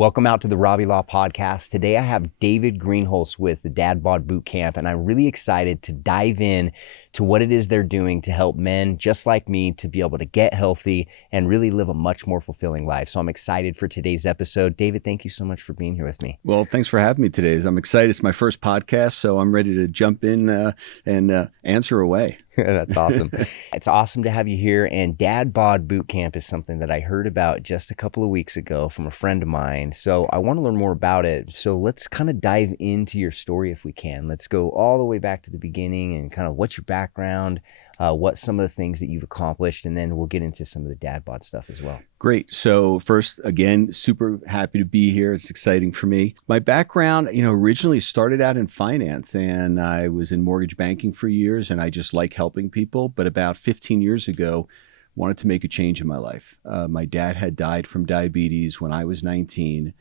Welcome out to the Robbie Law Podcast. Today I have David Greenholtz with the DadBod Bootcamp, and I'm really excited to dive in to what it is they're doing to help men just like me to be able to get healthy and really live a much more fulfilling life. So I'm excited for today's episode. David, thank you so much for being here with me. Well, thanks for having me today. I'm excited. It's my first podcast, so I'm ready to jump in and answer away. That's awesome. It's awesome to have you here. And DadBod Bootcamp is something that I heard about just a couple of weeks ago from a friend of mine. So I want to learn more about it. So let's kind of dive into your story if we can. Let's go all the way back to the beginning and kind of what's your background, what some of the things that you've accomplished, and then we'll get into some of the DadBod stuff as well. Great. So first, again, super happy to be here. It's exciting for me. My background, originally started out in finance, and I was in mortgage banking for years, and I just like helping people. But about 15 years ago, wanted to make a change in my life. My dad had died from diabetes when I was 19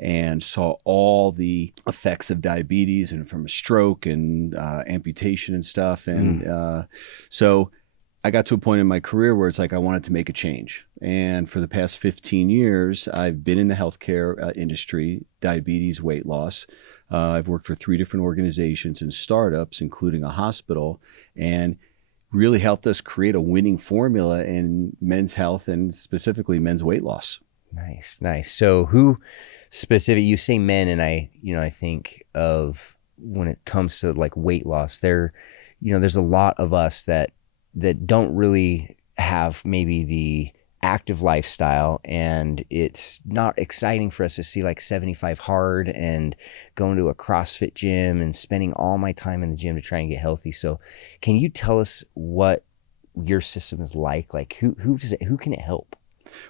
and saw all the effects of diabetes and from a stroke and amputation and stuff. And so I got to a point in my career where it's like I wanted to make a change. And for the past 15 years, I've been in the healthcare industry, diabetes, weight loss. I've worked for 3 different organizations and startups, including a hospital, and really helped us create a winning formula in men's health and specifically men's weight loss. Nice. So who specific, you say men, and I think of when it comes to like weight loss, there's a lot of us that don't really have maybe the active lifestyle, and it's not exciting for us to see like 75 hard and going to a CrossFit gym and spending all my time in the gym to try and get healthy. So can you tell us what your system is like? Like who can it help?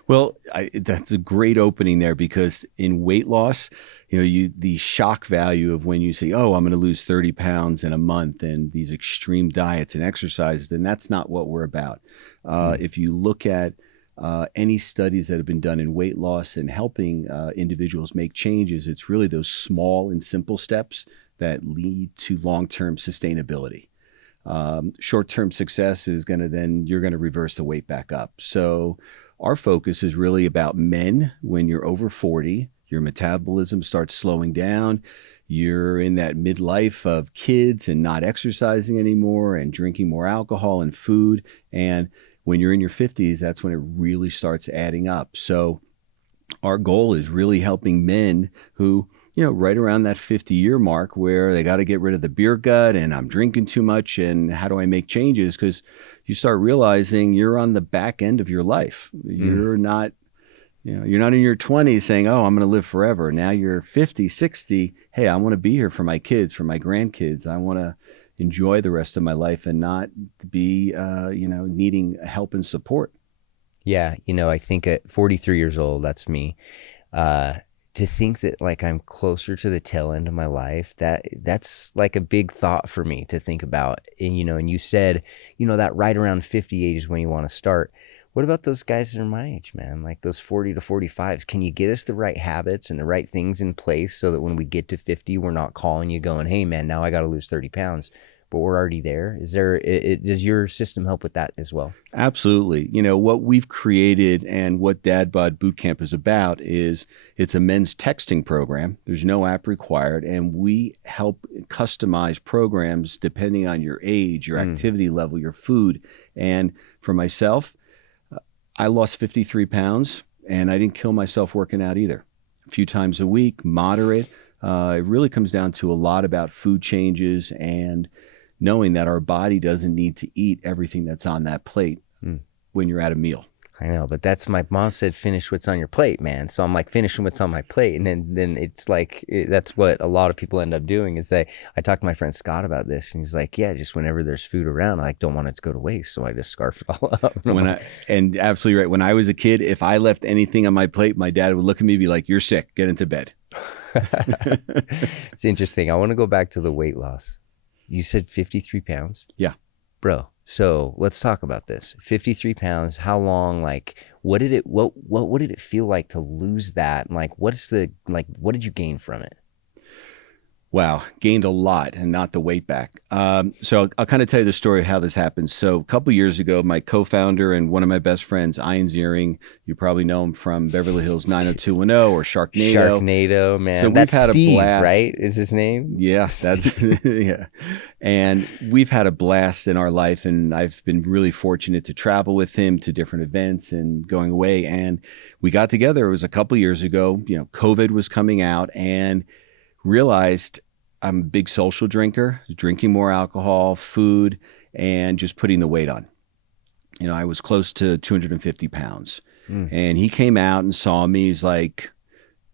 Well, that's a great opening there, because in weight loss, the shock value of when you say, oh, I'm going to lose 30 pounds in a month and these extreme diets and exercises, then that's not what we're about. If you look at any studies that have been done in weight loss and helping individuals make changes, it's really those small and simple steps that lead to long-term sustainability. Short-term success is you're going to reverse the weight back up. So our focus is really about men. When you're over 40, your metabolism starts slowing down. You're in that midlife of kids and not exercising anymore and drinking more alcohol and food. And when you're in your 50s, that's when it really starts adding up. So our goal is really helping men who, right around that 50-year mark where they got to get rid of the beer gut and I'm drinking too much and how do I make changes? Because you start realizing you're on the back end of your life. You're not in your 20s saying, oh, I'm going to live forever. Now you're 50, 60. Hey, I want to be here for my kids, for my grandkids. I want to enjoy the rest of my life and not be, needing help and support. Yeah. I think at 43 years old, that's me. To think that like I'm closer to the tail end of my life, that's like a big thought for me to think about. And, and you said, that right around 50 age is when you want to start. What about those guys that are my age, man? Like those 40 to 45s, can you get us the right habits and the right things in place so that when we get to 50, we're not calling you going, hey man, now I got to lose 30 pounds, but we're already there. Does your system help with that as well? Absolutely. What we've created and what DadBod Bootcamp is about is it's a men's texting program. There's no app required. And we help customize programs depending on your age, your activity level, your food. And for myself, I lost 53 pounds and I didn't kill myself working out either. A few times a week, moderate. It really comes down to a lot about food changes and knowing that our body doesn't need to eat everything that's on that plate when you're at a meal. I know, but that's my mom said, finish what's on your plate, man. So I'm like finishing what's on my plate. And then it's like, that's what a lot of people end up doing is I talked to my friend Scott about this and he's like, yeah, just whenever there's food around, I don't want it to go to waste. So I just scarf it all up. And absolutely right. When I was a kid, if I left anything on my plate, my dad would look at me and be like, you're sick, get into bed. It's interesting. I want to go back to the weight loss. You said 53 pounds? Yeah. Bro, so let's talk about this. 53 pounds, how long, what did it feel like to lose that? And what did you gain from it? Wow, gained a lot and not the weight back. So I'll kind of tell you the story of how this happened. So a couple years ago, my co-founder and one of my best friends, Ian Ziering, you probably know him from Beverly Hills 90210 or Sharknado. Sharknado, So man. we've That's had a Steve, blast. right? Is his name? Yeah, that's Steve. yeah. And we've had a blast in our life, and I've been really fortunate to travel with him to different events and going away. And we got together. It was a couple years ago. COVID was coming out, and realized I'm a big social drinker, drinking more alcohol, food, and just putting the weight on. I was close to 250 pounds. Mm. And he came out and saw me. He's like,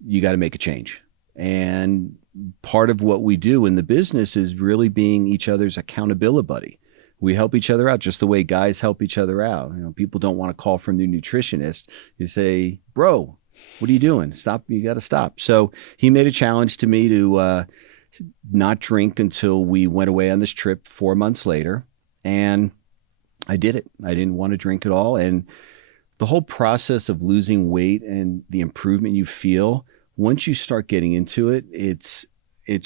you got to make a change. And part of what we do in the business is really being each other's accountability buddy. We help each other out just the way guys help each other out. People don't want to call from their nutritionist. You say, bro, what are you doing? Stop. You got to stop. So he made a challenge to me to not drink until we went away on this trip 4 months later. And I did it. I didn't want to drink at all. And the whole process of losing weight and the improvement you feel, once you start getting into it, it's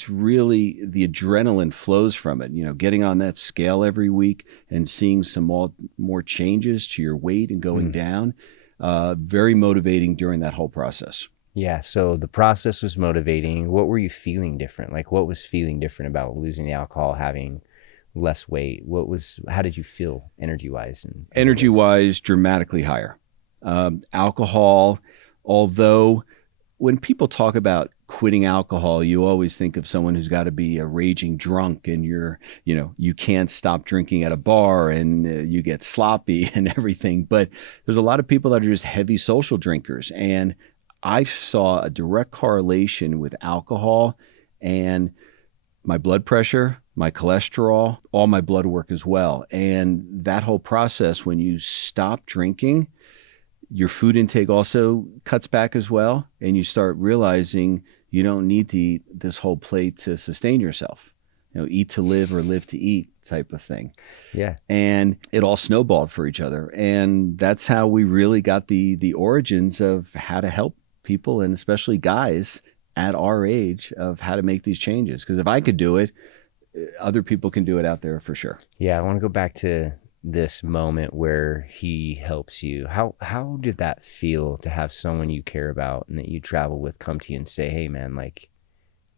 really, the adrenaline flows from it. Getting on that scale every week and seeing some more changes to your weight and going down, very motivating during that whole process. Yeah. So the process was motivating. What were you feeling different? Like, what was feeling different about losing the alcohol, having less weight? How did you feel energy-wise? Energy-wise, dramatically higher. Alcohol, although when people talk about quitting alcohol, you always think of someone who's got to be a raging drunk, and you can't stop drinking at a bar, and you get sloppy and everything. But there's a lot of people that are just heavy social drinkers. And I saw a direct correlation with alcohol and my blood pressure, my cholesterol, all my blood work as well. And that whole process, when you stop drinking, your food intake also cuts back as well. And you start realizing you don't need to eat this whole plate to sustain yourself. Eat to live or live to eat type of thing. Yeah. And it all snowballed for each other. And that's how we really got the origins of how to help people, and especially guys at our age, of how to make these changes. Because if I could do it, other people can do it out there for sure. Yeah. I want to go back to this moment where he helps you. How did that feel to have someone you care about and that you travel with come to you and say, hey man, like,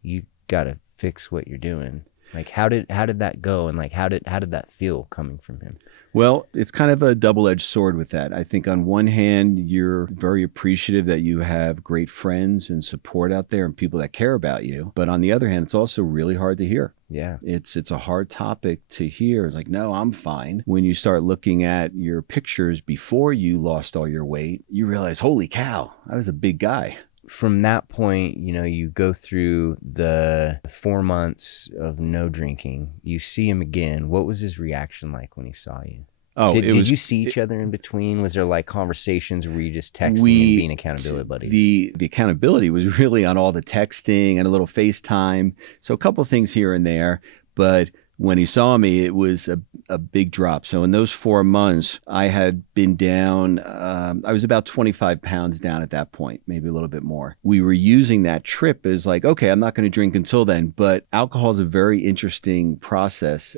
you got to fix what you're doing? Like, how did that go? And like, how did that feel coming from him? Well, it's kind of a double-edged sword with that. I think on one hand, you're very appreciative that you have great friends and support out there and people that care about you. But on the other hand, it's also really hard to hear. Yeah. It's a hard topic to hear. It's like, no, I'm fine. When you start looking at your pictures before you lost all your weight, you realize, holy cow, I was a big guy. From that point, you go through the 4 months of no drinking. You see him again. What was his reaction like when he saw you? Oh, did you see each other in between? Was there like conversations, or were you just texting and being accountability buddies? The accountability was really on all the texting and a little FaceTime. So a couple things here and there. But when he saw me, it was a big drop. So in those 4 months, I had been down, I was about 25 pounds down at that point, maybe a little bit more. We were using that trip as like, okay, I'm not going to drink until then. But alcohol is a very interesting process.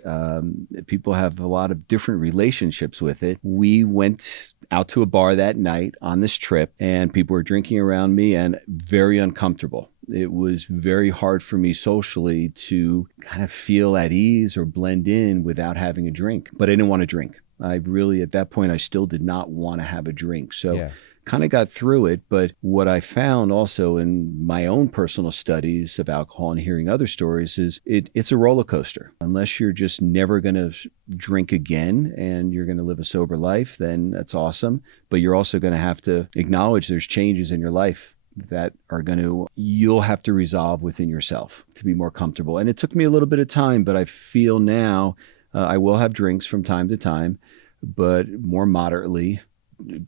People have a lot of different relationships with it. We went out to a bar that night on this trip, and people were drinking around me and very uncomfortable. It was very hard for me socially to kind of feel at ease or blend in without having a drink. But I didn't want to drink. I really, at that point, I still did not want to have a drink. So kind of got through it. But what I found also in my own personal studies of alcohol and hearing other stories is it's a roller coaster. Unless you're just never going to drink again and you're going to live a sober life, then that's awesome. But you're also going to have to acknowledge there's changes in your life that you'll have to resolve within yourself to be more comfortable. And it took me a little bit of time, but I feel now I will have drinks from time to time, but more moderately,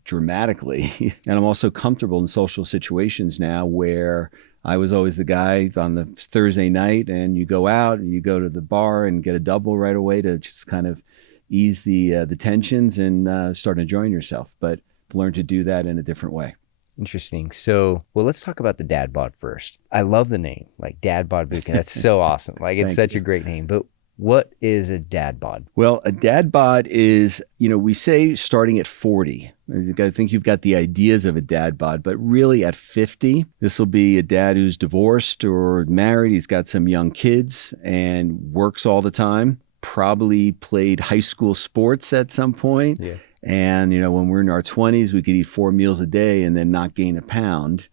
dramatically. And I'm also comfortable in social situations now where I was always the guy on the Thursday night, and you go out and you go to the bar and get a double right away to just kind of ease the tensions and start enjoying yourself. But I've learned to do that in a different way. Interesting. So, well, let's talk about the DadBod first. I love the name, like DadBod Bootcamp. That's so awesome. Like, it's Thank such you. a great name. But what is a DadBod? Well, a dad bod is, we say starting at 40. I think you've got the ideas of a dad bod, but really at 50, this will be a dad who's divorced or married. He's got some young kids and works all the time, probably played high school sports at some point. Yeah. And, when we're in our 20s, we could eat 4 meals a day and then not gain a pound.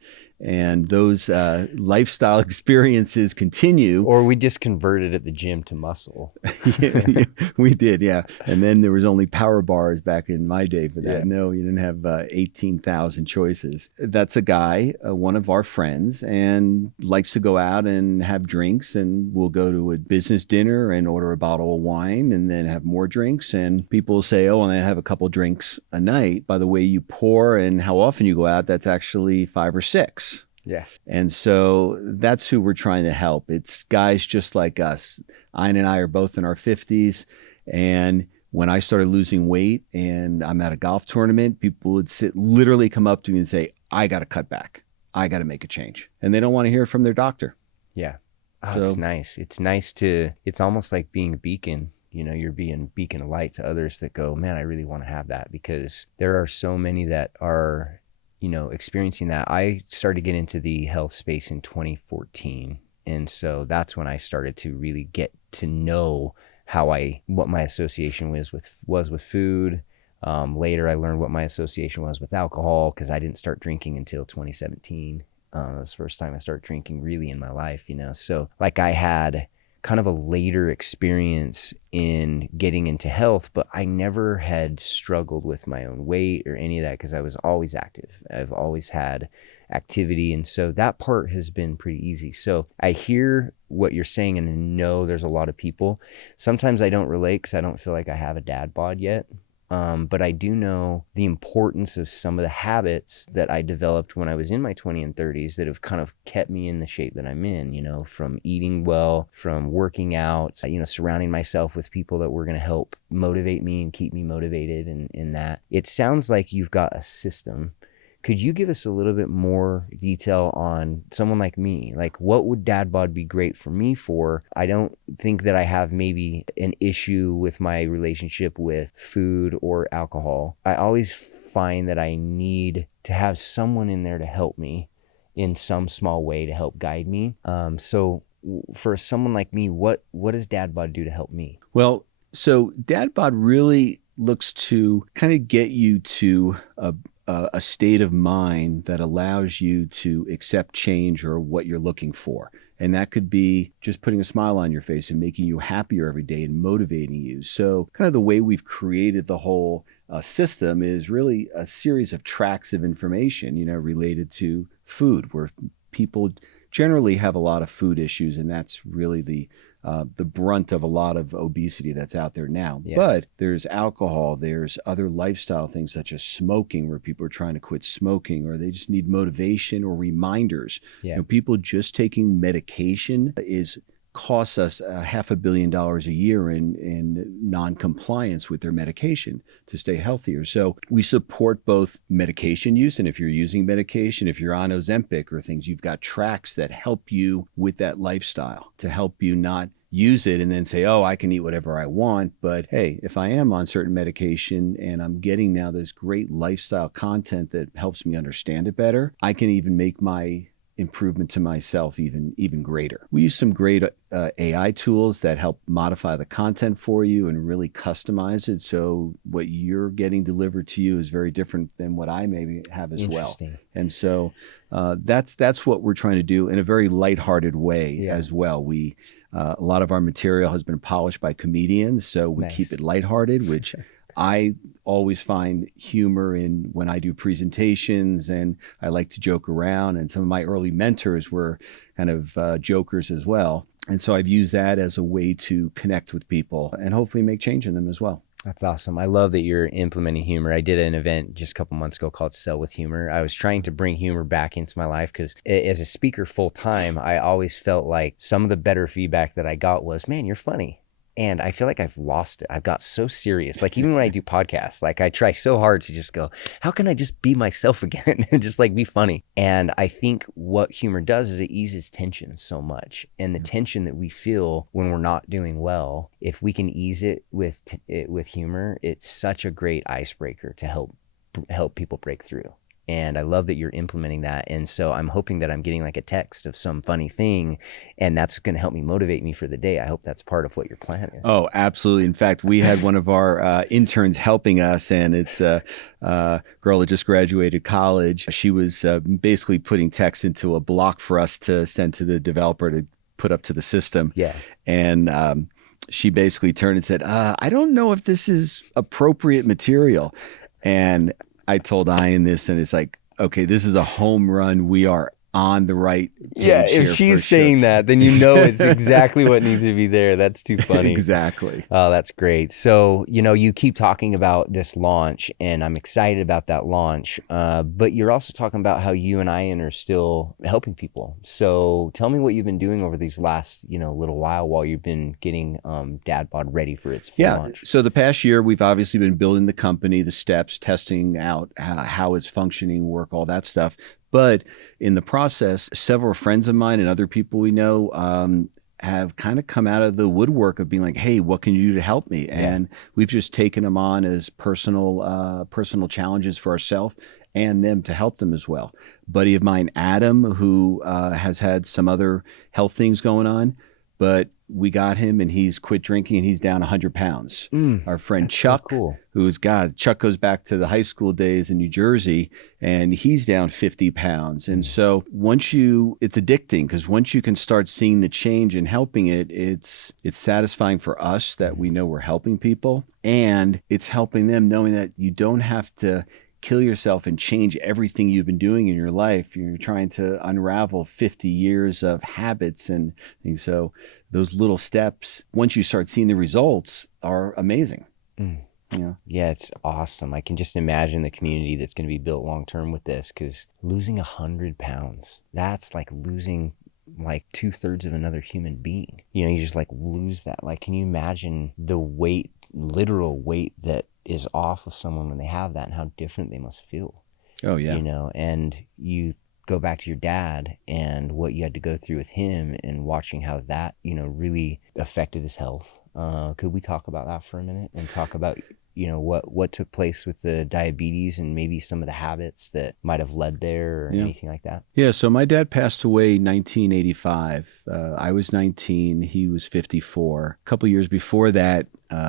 And those lifestyle experiences continue. Or we just converted at the gym to muscle. Yeah, we did, yeah. And then there was only power bars back in my day for that. Yeah. No, you didn't have 18,000 choices. That's a guy, one of our friends, and likes to go out and have drinks. And we'll go to a business dinner and order a bottle of wine and then have more drinks. And people will say, oh, and I have a couple drinks a night. By the way you pour and how often you go out, that's actually 5 or 6. Yeah. And so that's who we're trying to help. It's guys just like us. Ayn and I are both in our 50s. And when I started losing weight and I'm at a golf tournament, people would literally come up to me and say, I got to cut back. I got to make a change. And they don't want to hear from their doctor. Yeah. Oh, it's nice. It's nice it's almost like being a beacon. You're being a beacon of light to others that go, man, I really want to have that, because there are so many that are experiencing that. I started to get into the health space in 2014. And so that's when I started to really get to know what my association was with food. Later, I learned what my association was with alcohol, because I didn't start drinking until 2017. That was the first time I started drinking really in my life, So like I had kind of a later experience in getting into health, but I never had struggled with my own weight or any of that, because I was always active. I've always had activity. And so that part has been pretty easy. So I hear what you're saying and I know there's a lot of people. Sometimes I don't relate because I don't feel like I have a dad bod yet. But I do know the importance of some of the habits that I developed when I was in my 20s and 30s that have kind of kept me in the shape that I'm in, from eating well, from working out, surrounding myself with people that were going to help motivate me and keep me motivated. And in that, it sounds like you've got a system. Could you give us a little bit more detail on someone like me? Like, what would DadBod be great for me for? I don't think that I have maybe an issue with my relationship with food or alcohol. I always find that I need to have someone in there to help me in some small way, to help guide me. So for someone like me, what does DadBod do to help me? Well, so DadBod really looks to kind of get you to a state of mind that allows you to accept change or what you're looking for. And that could be just putting a smile on your face and making you happier every day and motivating you. So kind of the way we've created the whole system is really a series of tracks of information, related to food, where people generally have a lot of food issues. And that's really the brunt of a lot of obesity that's out there now. Yeah. But there's alcohol, there's other lifestyle things such as smoking, where people are trying to quit smoking, or they just need motivation or reminders. Yeah. People just taking medication costs us $500 million a year in non-compliance with their medication to stay healthier. So we support both medication use, and if you're using medication, if you're on Ozempic or things, you've got tracks that help you with that lifestyle to help you not use it and then say, oh, I can eat whatever I want. But hey, if I am on certain medication and I'm getting now this great lifestyle content that helps me understand it better, I can even make my improvement to myself even greater. We use some great AI tools that help modify the content for you and really customize it, so what you're getting delivered to you is very different than what I maybe have as well. And so that's what we're trying to do in a very lighthearted way as well. We a lot of our material has been polished by comedians, so we keep it lighthearted, which I always find humor in when I do presentations, and I like to joke around. And some of my early mentors were kind of jokers as well. And so I've used that as a way to connect with people and hopefully make change in them as well. That's awesome. I love that you're implementing humor. I did an event just a couple months ago called Sell with Humor. I was trying to bring humor back into my life because as a speaker full time, I always felt like some of the better feedback that I got was, man, you're funny. And I feel like I've lost it. I've got so serious. Like even when I do podcasts, like I try so hard to just go, how can I just be myself again and just like be funny? And I think what humor does is it eases tension so much. And the tension that we feel when we're not doing well, if we can ease it with humor, it's such a great icebreaker to help people break through. And I love that you're implementing that. And so I'm hoping that I'm getting like a text of some funny thing, and that's going to help me motivate me for the day. I hope that's part of what your plan is. Oh, absolutely. In fact, we had one of our interns helping us, and it's a girl that just graduated college. She was basically putting text into a block for us to send to the developer to put up to the system. Yeah. And she basically turned and said, I don't know if this is appropriate material. And I told Ian this, and it's like, okay, this is a home run. We are on the right page. Yeah, if she's saying that, then you know it's exactly what needs to be there. That's too funny. Exactly. Oh, that's great. So, you keep talking about this launch, and I'm excited about that launch. But you're also talking about how you and Ian are still helping people. So tell me what you've been doing over these last, little while you've been getting DadBod ready for its full launch. So the past year, we've obviously been building the company, the steps, testing out how it's functioning, work, all that stuff. But in the process, several friends of mine and other people we know have kind of come out of the woodwork of being like, hey, what can you do to help me? And we've just taken them on as personal challenges for ourselves and them to help them as well. Buddy of mine, Adam, who has had some other health things going on, but we got him and he's quit drinking and he's down 100 pounds. Our friend Chuck, so cool. Chuck goes back to the high school days in New Jersey and he's down 50 pounds. And so it's addicting because once you can start seeing the change and helping it's satisfying for us that we know we're helping people, and it's helping them knowing that you don't have to kill yourself and change everything you've been doing in your life. You're trying to unravel 50 years of habits and things. So those little steps, once you start seeing the results, are amazing. Yeah, it's awesome. I can just imagine the community that's going to be built long-term with this, because losing 100 pounds, that's like losing like 2/3 of another human being. You just like lose that. Like, can you imagine the weight, literal weight that is off of someone when they have that, and how different they must feel? Oh yeah. And you go back to your dad and what you had to go through with him, and watching how that, really affected his health. Could we talk about that for a minute and talk about, what took place with the diabetes and maybe some of the habits that might have led there or anything like that? Yeah. So my dad passed away in 1985. I was 19. He was 54. A couple years before that,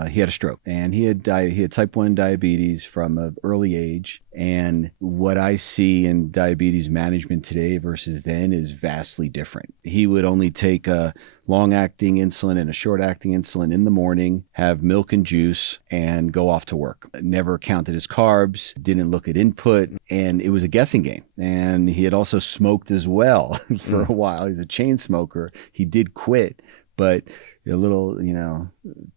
he had a stroke, and he had type 1 diabetes from an early age. And what I see in diabetes management today versus then is vastly different. He would only take a long-acting insulin and a short-acting insulin in the morning, have milk and juice, and go off to work. Never counted his carbs, didn't look at input, and it was a guessing game. And he had also smoked as well for a while. He's a chain smoker. He did quit, but a little,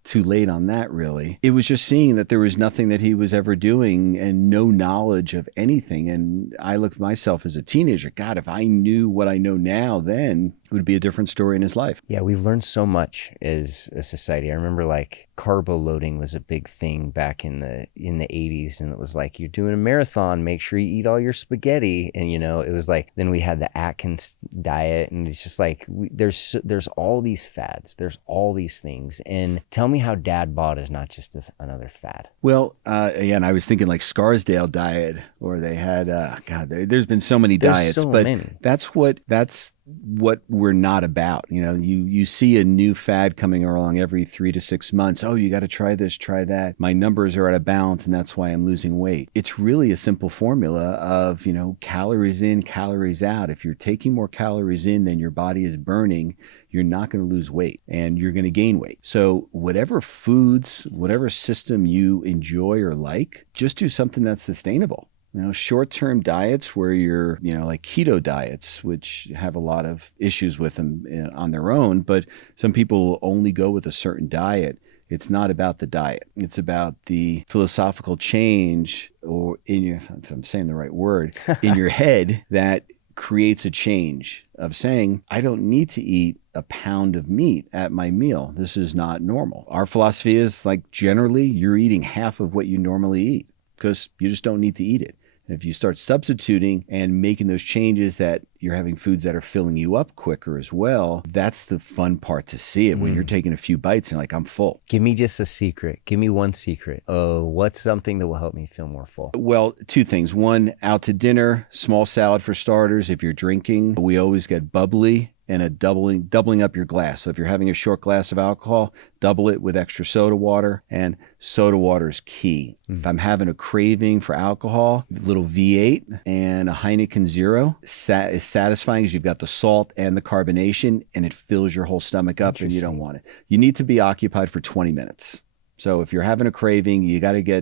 too late on that, really. It was just seeing that there was nothing that he was ever doing and no knowledge of anything. And I looked at myself as a teenager. God, if I knew what I know now, then it would be a different story in his life. Yeah, we've learned so much as a society. I remember like carbo loading was a big thing back in the 80s, and it was like, you're doing a marathon, make sure you eat all your spaghetti. And it was like, then we had the Atkins diet, and it's just like there's all these fads, there's all these things. And tell me how DadBod is not just another fad. Well, again, I was thinking like Scarsdale diet, or they had there's been so many diets, but many. That's what we're not about. You see a new fad coming along every 3 to 6 months. Oh, you got to try this, try that. My numbers are out of balance, and that's why I'm losing weight. It's really a simple formula of, calories in, calories out. If you're taking more calories in than your body is burning, you're not going to lose weight, and you're going to gain weight. So whatever foods, whatever system you enjoy or like, just do something that's sustainable. Short-term diets where you're, like keto diets, which have a lot of issues with them on their own, but some people will only go with a certain diet. It's not about the diet. It's about the philosophical change, or if I'm saying the right word, in your head that creates a change of saying, I don't need to eat a pound of meat at my meal. This is not normal. Our philosophy is like generally you're eating half of what you normally eat because you just don't need to eat it. And if you start substituting and making those changes that you're having foods that are filling you up quicker as well, that's the fun part to see it when you're taking a few bites and like, I'm full. Give me just a secret. Give me one secret. Oh, what's something that will help me feel more full? Well, two things. One, out to dinner, small salad for starters. If you're drinking, we always get bubbly and a doubling up your glass. So if you're having a short glass of alcohol, double it with extra soda water, and soda water is key. If I'm having a craving for alcohol, a little V8 and a Heineken Zero is satisfying because you've got the salt and the carbonation and it fills your whole stomach up and you don't want it. You need to be occupied for 20 minutes. So if you're having a craving, you got to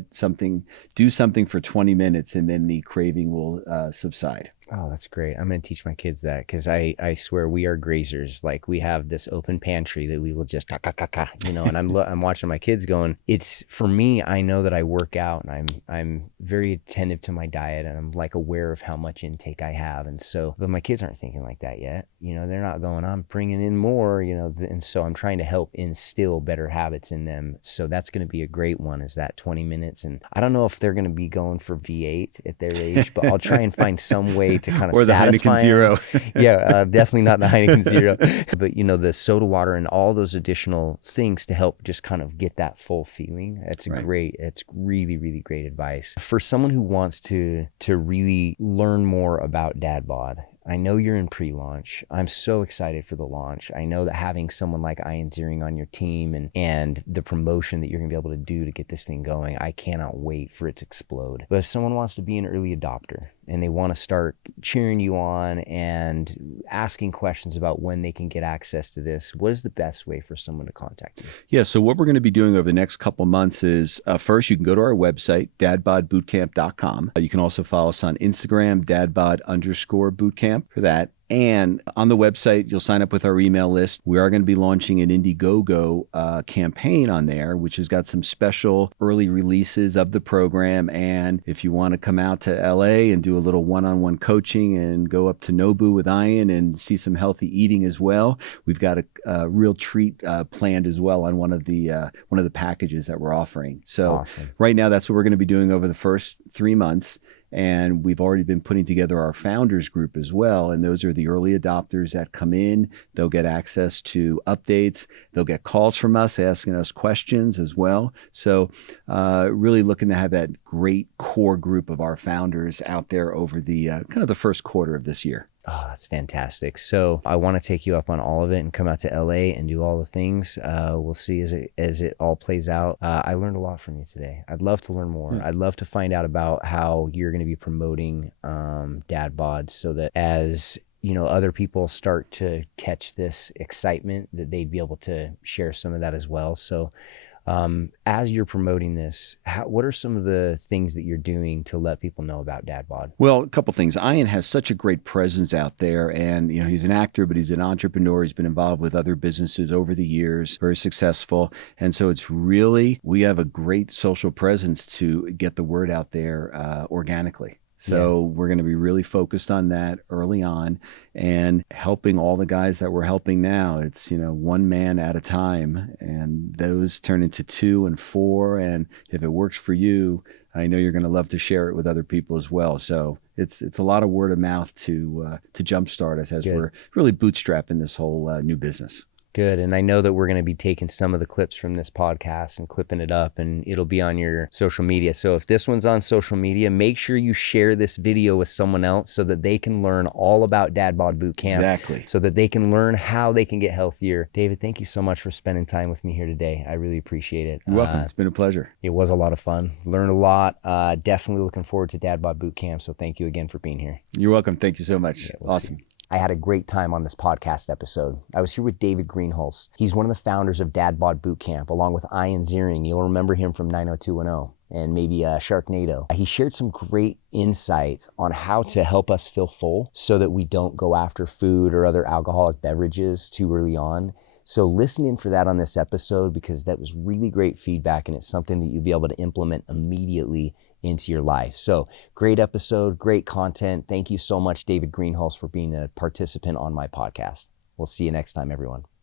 do something for 20 minutes and then the craving will subside. Oh, that's great. I'm going to teach my kids that because I swear we are grazers. Like we have this open pantry that we will just and I'm watching my kids going, it's for me, I know that I work out and I'm very attentive to my diet and I'm like aware of how much intake I have. And so, but my kids aren't thinking like that yet. They're not going, I'm bringing in more, and so I'm trying to help instill better habits in them. So that's going to be a great one is that 20 minutes. And I don't know if they're going to be going for V8 at their age, but I'll try and find some way to kind of or the Heineken Zero. Yeah, definitely not the Heineken Zero. But the soda water and all those additional things to help just kind of get that full feeling. It's really, really great advice. For someone who wants to really learn more about DadBod, I know you're in pre-launch. I'm so excited for the launch. I know that having someone like Ian Ziering on your team and the promotion that you're going to be able to do to get this thing going, I cannot wait for it to explode. But if someone wants to be an early adopter and they want to start cheering you on and asking questions about when they can get access to this, what is the best way for someone to contact you? Yeah, so what we're going to be doing over the next couple months is first, you can go to our website, DadBodBootcamp.com. You can also follow us on Instagram, DadBod_bootcamp for that. And on the website, you'll sign up with our email list. We are going to be launching an Indiegogo campaign on there, which has got some special early releases of the program. And if you want to come out to LA and do a little one-on-one coaching and go up to Nobu with Ian and see some healthy eating as well, we've got a real treat planned as well on one of the packages that we're offering. So awesome. Right now, that's what we're going to be doing over the first 3 months. And we've already been putting together our founders group as well. And those are the early adopters that come in. They'll get access to updates. They'll get calls from us asking us questions as well. So really looking to have that great core group of our founders out there over the kind of the first quarter of this year. Oh, that's fantastic. So I want to take you up on all of it and come out to LA and do all the things. We'll see as it all plays out. I learned a lot from you today. I'd love to learn more. I'd love to find out about how you're going to be promoting DadBod so that as other people start to catch this excitement, that they'd be able to share some of that as well. So as you're promoting this, what are some of the things that you're doing to let people know about DadBod? Well, a couple things. Ian has such a great presence out there, and he's an actor, but he's an entrepreneur. He's been involved with other businesses over the years, very successful. And so we have a great social presence to get the word out there organically. So we're going to be really focused on that early on and helping all the guys that we're helping now. It's, one man at a time, and those turn into 2 and 4. And if it works for you, I know you're going to love to share it with other people as well. So it's a lot of word of mouth to jumpstart us as we're really bootstrapping this whole new business. Good. And I know that we're going to be taking some of the clips from this podcast and clipping it up, and it'll be on your social media. So if this one's on social media, make sure you share this video with someone else so that they can learn all about DadBod Bootcamp. Exactly. So that they can learn how they can get healthier. David, thank you so much for spending time with me here today. I really appreciate it. You're welcome. It's been a pleasure. It was a lot of fun. Learned a lot. Definitely looking forward to DadBod Bootcamp. So thank you again for being here. You're welcome. Thank you so much. Awesome. See. I had a great time on this podcast episode. I was here with David Greenholtz. He's one of the founders of DadBod Bootcamp, along with Ian Ziering. You'll remember him from 90210 and maybe Sharknado. He shared some great insights on how to help us feel full so that we don't go after food or other alcoholic beverages too early on. So listen in for that on this episode, because that was really great feedback, and it's something that you'll be able to implement immediately into your life. So great episode, great content. Thank you so much, David Greenholtz, for being a participant on my podcast. We'll see you next time, everyone.